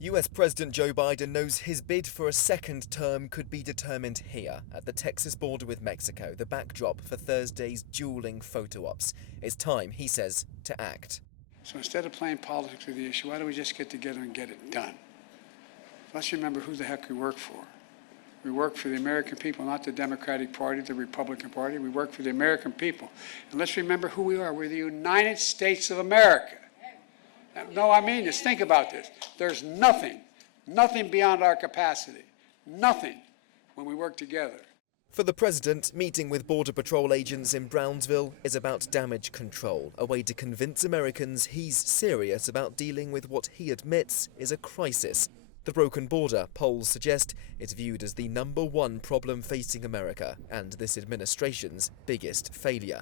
U.S. President Joe Biden knows his bid for a second term could be determined here, at the Texas border with Mexico, the backdrop for Thursday's dueling photo ops. It's time, he says, to act. So instead of playing politics with the issue, why don't we just get together and get it done? Let's remember who the heck we work for. We work for the American people, not the Democratic Party, the Republican Party. We work for the American people. And let's remember who we are. We're the United States of America. No, I mean this. Think about this. There's nothing beyond our capacity. Nothing when we work together. For the president, meeting with Border Patrol agents in Brownsville is about damage control, a way to convince Americans he's serious about dealing with what he admits is a crisis. The broken border, polls suggest, is viewed as the #1 problem facing America and this administration's biggest failure.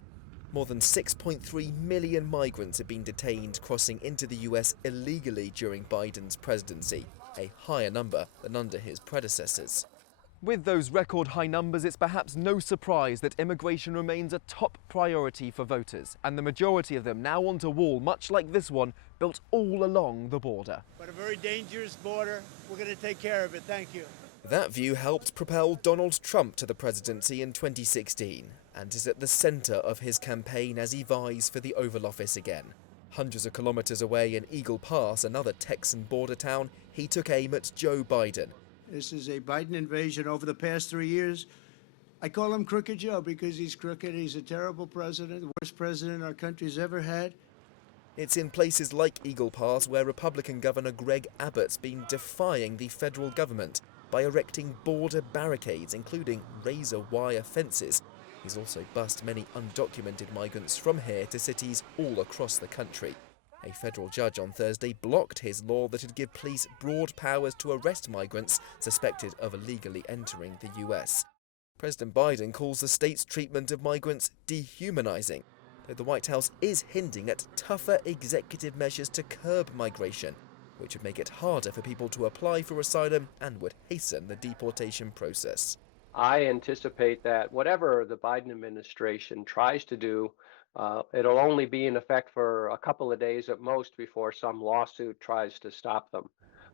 More than 6.3 million migrants have been detained crossing into the US illegally during Biden's presidency, a higher number than under his predecessors. With those record high numbers, it's perhaps no surprise that immigration remains a top priority for voters, and the majority of them now want a wall, much like this one, built all along the border. But a very dangerous border. We're going to take care of it. Thank you. That view helped propel Donald Trump to the presidency in 2016 and is at the centre of his campaign as he vies for the Oval Office again. Hundreds of kilometres away in Eagle Pass, another Texan border town, he took aim at Joe Biden. This is a Biden invasion over the past 3 years. I call him Crooked Joe because he's crooked. He's a terrible president, the worst president our country's ever had. It's in places like Eagle Pass where Republican Governor Greg Abbott's been defying the federal government by erecting border barricades, including razor wire fences. He's also bussed many undocumented migrants from here to cities all across the country. A federal judge on Thursday blocked his law that would give police broad powers to arrest migrants suspected of illegally entering the US. President Biden calls the state's treatment of migrants dehumanizing, though the White House is hinting at tougher executive measures to curb migration, which would make it harder for people to apply for asylum and would hasten the deportation process. I anticipate that whatever the Biden administration tries to do, it'll only be in effect for a couple of days at most before some lawsuit tries to stop them.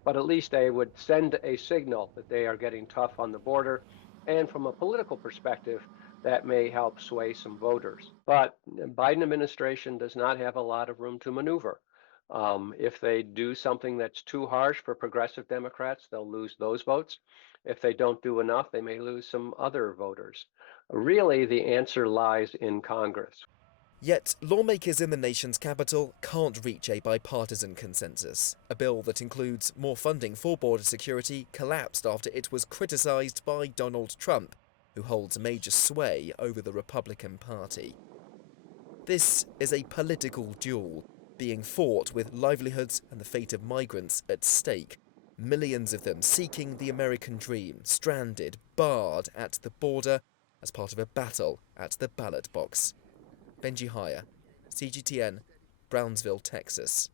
But at least they would send a signal that they are getting tough on the border. And from a political perspective, that may help sway some voters. But the Biden administration does not have a lot of room to maneuver. If they do something that's too harsh for progressive Democrats, they'll lose those votes. If they don't do enough, they may lose some other voters. Really, the answer lies in Congress. Yet, lawmakers in the nation's capital can't reach a bipartisan consensus. A bill that includes more funding for border security collapsed after it was criticized by Donald Trump, who holds major sway over the Republican Party. This is a political duel being fought with livelihoods and the fate of migrants at stake. Millions of them seeking the American dream, stranded, barred at the border as part of a battle at the ballot box. Benji Hyer, CGTN, Brownsville, Texas.